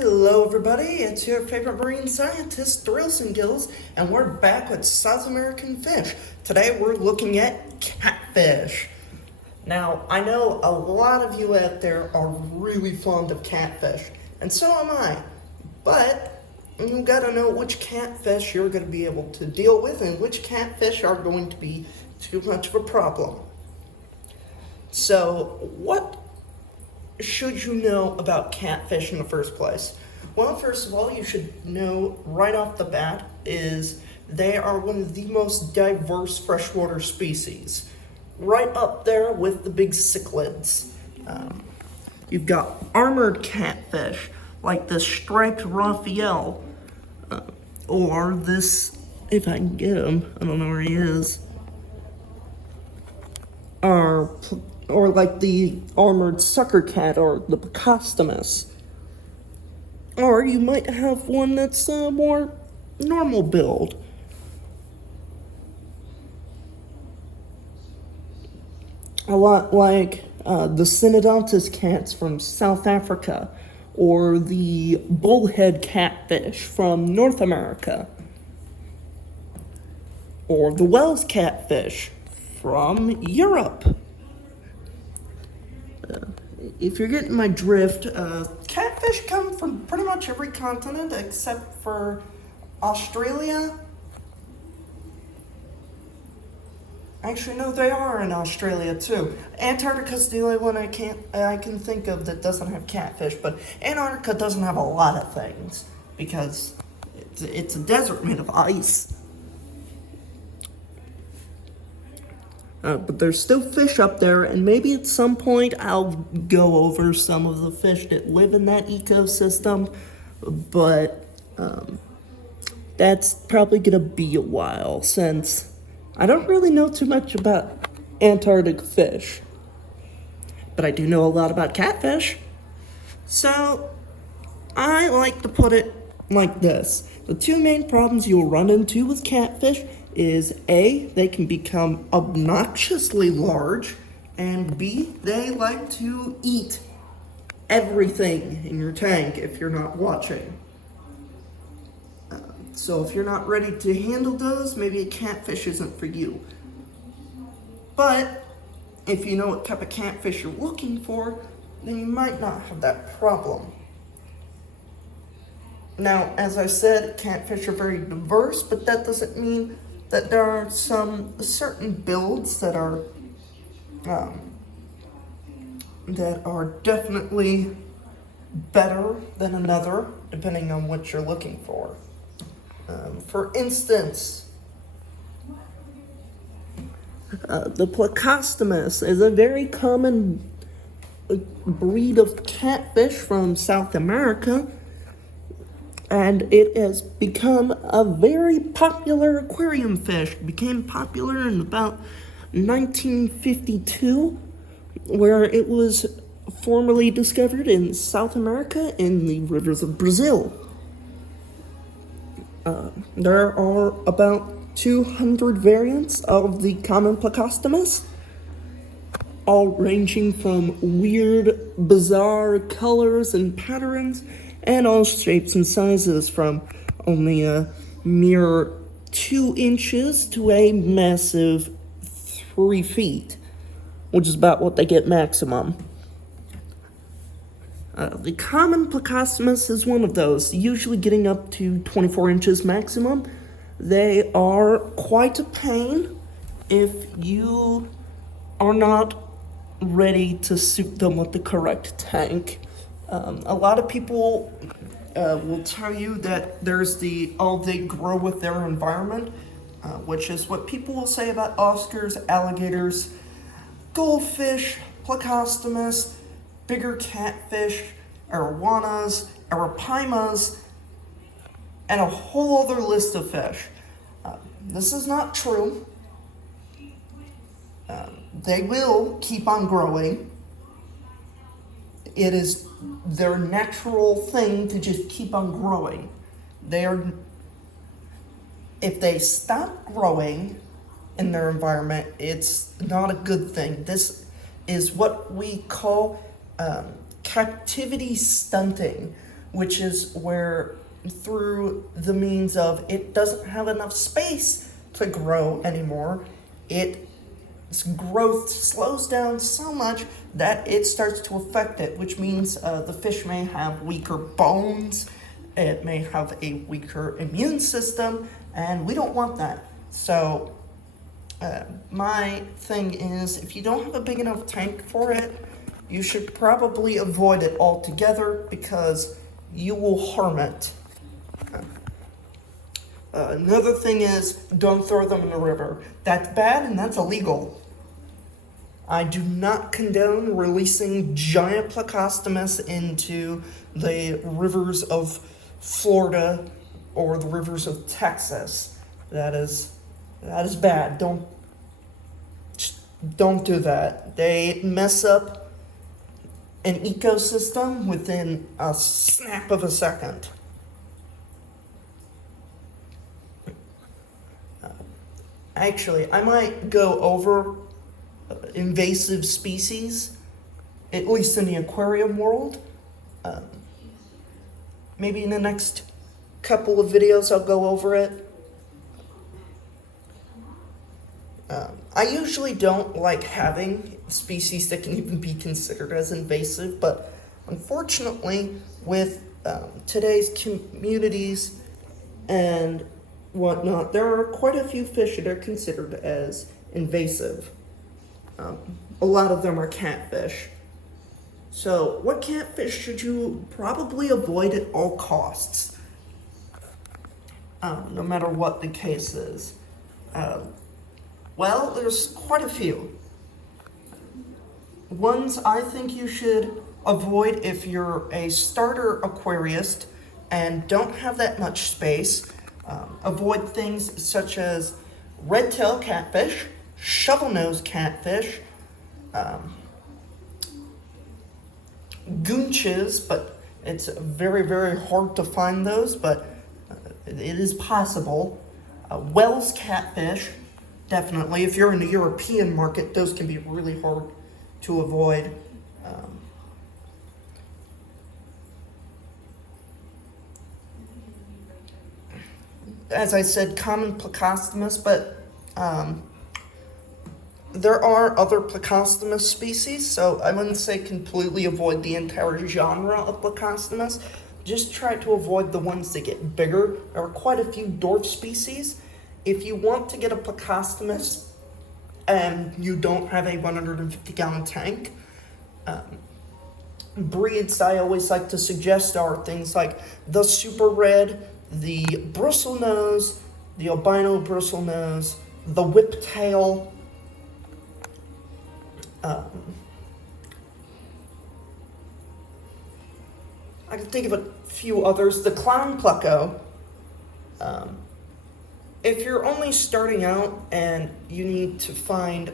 Hello everybody, it's your favorite marine scientist, Thrilson Gills, and we're back with South American fish. Today we're looking at catfish. Now, I know a lot of you out there are really fond of catfish, and so am I, but you gotta know which catfish you're gonna be able to deal with and which catfish are going to be too much of a problem. So, what should you know about catfish in the first place? Well, first of all, you should know right off the bat is they are one of the most diverse freshwater species. Right up there with the big cichlids. You've got armored catfish, like the striped Raphael, or this, if I can get him, I don't know where he is, or like the armored sucker cat or the Placostomus. Or you might have one that's more normal build. A lot like the Synodontis cats from South Africa, or the bullhead catfish from North America, or the Wells catfish from Europe. If you're getting my drift, catfish come from pretty much every continent except for Australia. Actually, no, they are in Australia too. Antarctica's the only one I can think of that doesn't have catfish, but Antarctica doesn't have a lot of things because it's a desert made of ice. But there's still fish up there, and maybe at some point I'll go over some of the fish that live in that ecosystem, but that's probably gonna be a while since I don't really know too much about Antarctic fish, but I do know a lot about catfish. So I like to put it like this. The two main problems you'll run into with catfish is A, they can become obnoxiously large, and B, they like to eat everything in your tank if you're not watching. So if you're not ready to handle those, maybe a catfish isn't for you. But if you know what type of catfish you're looking for, then you might not have that problem. Now, as I said, catfish are very diverse, but that doesn't mean that there are some certain builds that are definitely better than another, depending on what you're looking for. For instance, the Placostomus is a very common breed of catfish from South America, and it has become a very popular aquarium fish. It became popular in about 1952, where it was formerly discovered in South America in the rivers of Brazil. There are about 200 variants of the common Placostomus, all ranging from weird, bizarre colors and patterns, and all shapes and sizes from only a mere 2 inches to a massive 3 feet, which is about what they get maximum. The common Placostomus is one of those, usually getting up to 24 inches maximum. They are quite a pain if you are not ready to suit them with the correct tank. A lot of people will tell you that there's they grow with their environment, which is what people will say about Oscars, alligators, goldfish, Placostomus, bigger catfish, arowanas, arapaimas, and a whole other list of fish. This is not true. They will keep on growing. It is their natural thing to just keep on growing. If they stop growing in their environment, it's not a good thing. This is what we call captivity stunting, which is where through the means of it doesn't have enough space to grow anymore, its growth slows down so much that it starts to affect it, which means the fish may have weaker bones, it may have a weaker immune system, and we don't want that. So my thing is, if you don't have a big enough tank for it, you should probably avoid it altogether because you will harm it. Another thing is, don't throw them in the river. That's bad and that's illegal. I do not condone releasing giant Placostomus into the rivers of Florida or the rivers of Texas. That is bad. Don't do that. They mess up an ecosystem within a snap of a second. Actually, I might go over invasive species, at least in the aquarium world. Maybe in the next couple of videos I'll go over it. I usually don't like having species that can even be considered as invasive, but unfortunately with today's communities and whatnot, there are quite a few fish that are considered as invasive. A lot of them are catfish. So what catfish should you probably avoid at all costs? No matter what the case is. Well, there's quite a few. Ones I think you should avoid if you're a starter aquarist and don't have that much space. Avoid things such as red-tailed catfish, shovel-nosed catfish, goonches, but it's very, very hard to find those, but it is possible. Wells catfish, definitely. If you're in the European market, those can be really hard to avoid. As I said, common Placostomus, but there are other Placostomus species, so I wouldn't say completely avoid the entire genre of Placostomus. Just try to avoid the ones that get bigger. There are quite a few dwarf species. If you want to get a Placostomus and you don't have a 150-gallon tank, breeds I always like to suggest are things like the super red, the bristlenose, the albino bristlenose, the whiptail. I can think of a few others. The clown pleco. If you're only starting out and you need to find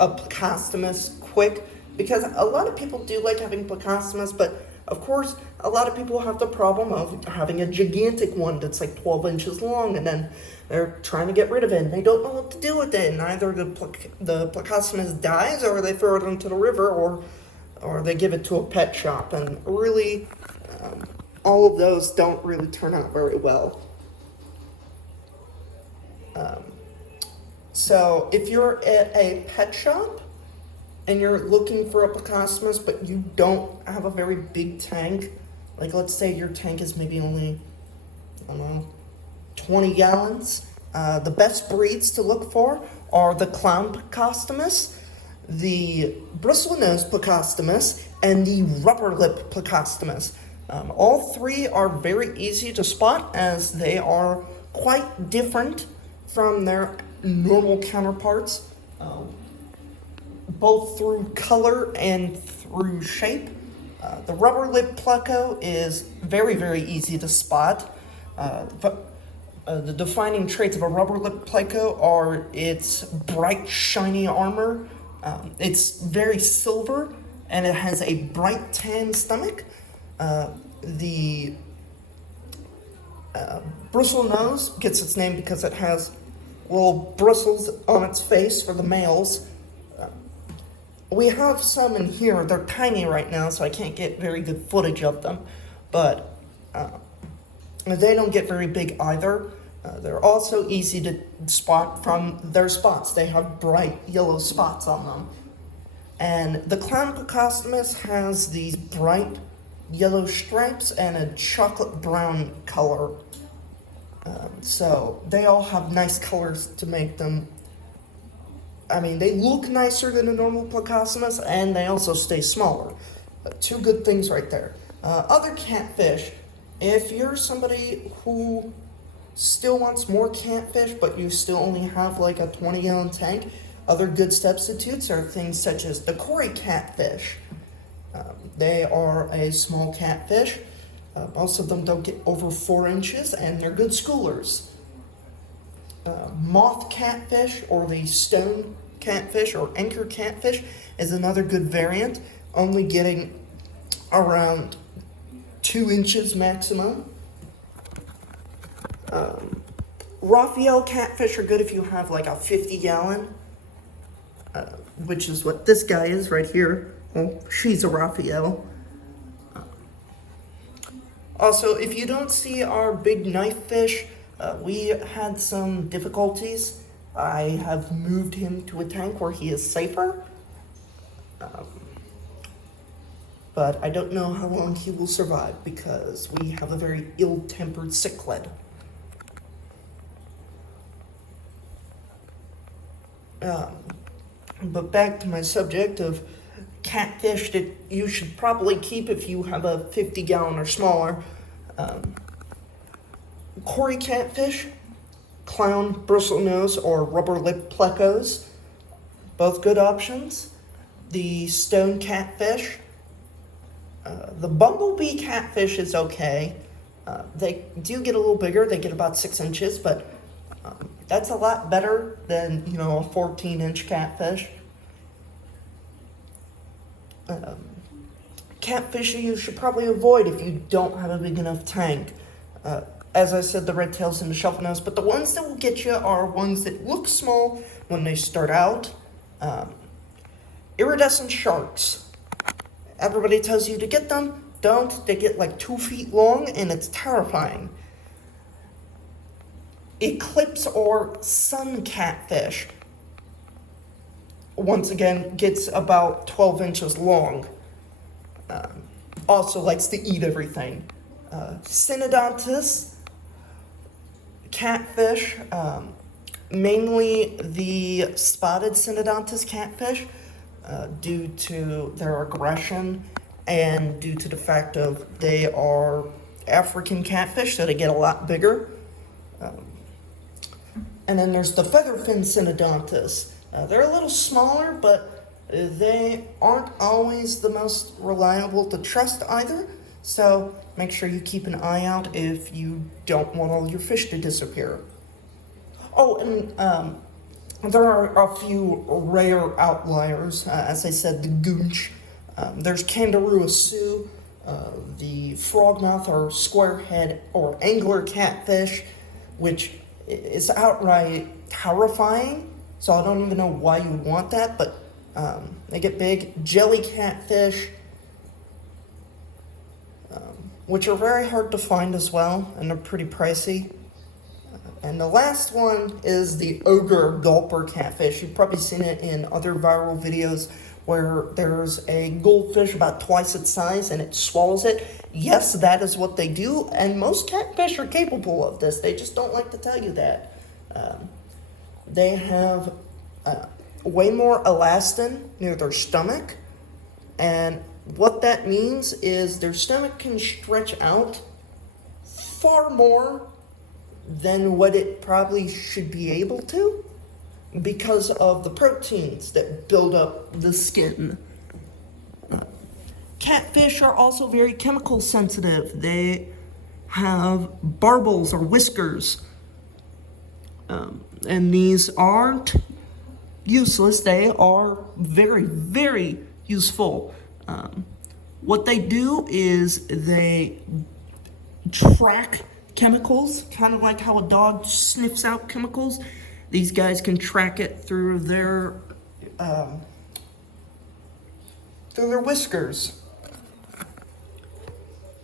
a Placostomus quick, because a lot of people do like having Placostomus, but of course, a lot of people have the problem of having a gigantic one that's like 12 inches long, and then they're trying to get rid of it, and they don't know what to do with it, and either the Placostomus dies, or they throw it into the river, or they give it to a pet shop, and really, all of those don't really turn out very well. So if you're at a pet shop, and you're looking for a Placostomus, but you don't have a very big tank, like let's say your tank is maybe only, 20 gallons, the best breeds to look for are the clown Placostomus, the bristlenose Placostomus, and the rubber lip Placostomus. All three are very easy to spot as they are quite different from their normal counterparts. Both through color and through shape. The rubber lip pleco is very, very easy to spot. The defining traits of a rubber lip pleco are its bright, shiny armor. It's very silver, and it has a bright tan stomach. The bristle nose gets its name because it has little bristles on its face for the males. We have some in here. They're tiny right now, so I can't get very good footage of them. But They don't get very big either. They're also easy to spot from their spots. They have bright yellow spots on them. And the clown Placostomus has these bright yellow stripes and a chocolate brown color. So they all have nice colors to make them. I mean, they look nicer than a normal Placostomus, and they also stay smaller. Two good things right there. Other catfish, if you're somebody who still wants more catfish, but you still only have like a 20-gallon tank, other good substitutes are things such as the Cory catfish. They are a small catfish. Most of them don't get over 4 inches, and they're good schoolers. Moth catfish, or the stone catfish, or anchor catfish, is another good variant, only getting around 2 inches maximum. Raphael catfish are good if you have like a 50-gallon, which is what this guy is right here. Well, she's a Raphael. Also, if you don't see our big knife fish, we had some difficulties. I have moved him to a tank where he is safer. But I don't know how long he will survive because we have a very ill-tempered cichlid. But back to my subject of catfish that you should probably keep if you have a 50-gallon or smaller. Cory catfish, clown, bristlenose, or rubber lip plecos, both good options. The stone catfish. The bumblebee catfish is okay. They do get a little bigger. They get about 6 inches, but that's a lot better than, a 14-inch catfish. Catfish you should probably avoid if you don't have a big enough tank. As I said, the red tails and the shelf nose, but the ones that will get you are ones that look small when they start out. Iridescent sharks. Everybody tells you to get them. Don't. They get like 2 feet long, and it's terrifying. Eclipse or sun catfish, once again, gets about 12 inches long. Also likes to eat everything. Synodontis catfish, mainly the spotted Synodontis catfish, due to their aggression and due to the fact of they are African catfish, so they get a lot bigger. And then there's the featherfin Synodontis. They're a little smaller, but they aren't always the most reliable to trust either. So make sure you keep an eye out if you don't want all your fish to disappear. Oh, and there are a few rare outliers. As I said, the goonch. There's Kangaroo Sioux, the frogmouth or squarehead or angler catfish, which is outright terrifying. So I don't even know why you would want that, but they get big. Jelly catfish, which are very hard to find as well, and they're pretty pricey. And the last one is the ogre gulper catfish. You've probably seen it in other viral videos where there's a goldfish about twice its size and it swallows it. Yes, that is what they do, and most catfish are capable of this. They just don't like to tell you that. They have way more elastin near their stomach, and what that means is their stomach can stretch out far more than what it probably should be able to because of the proteins that build up the skin. Catfish are also very chemical sensitive. They have barbels or whiskers. And these aren't useless. They are very, very useful. What they do is they track chemicals, kind of like how a dog sniffs out chemicals. These guys can track it through their whiskers.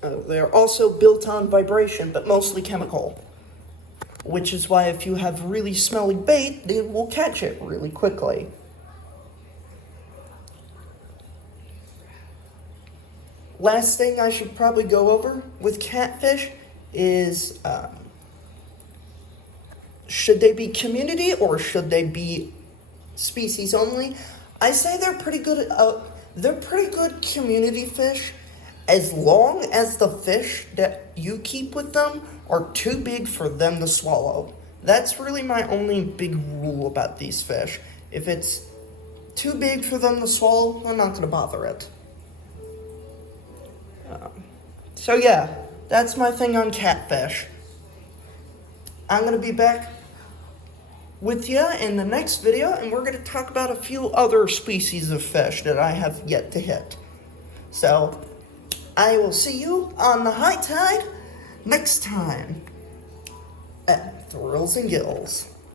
They're also built on vibration, but mostly chemical. Which is why if you have really smelly bait, it will catch it really quickly. Last thing I should probably go over with catfish is, should they be community or should they be species only? I say they're pretty good. They're pretty good community fish, as long as the fish that you keep with them are too big for them to swallow. That's really my only big rule about these fish. If it's too big for them to swallow, I'm not going to bother it. So yeah, that's my thing on catfish. I'm going to be back with you in the next video, and we're going to talk about a few other species of fish that I have yet to hit. So, I will see you on the high tide next time at Thrills and Gills.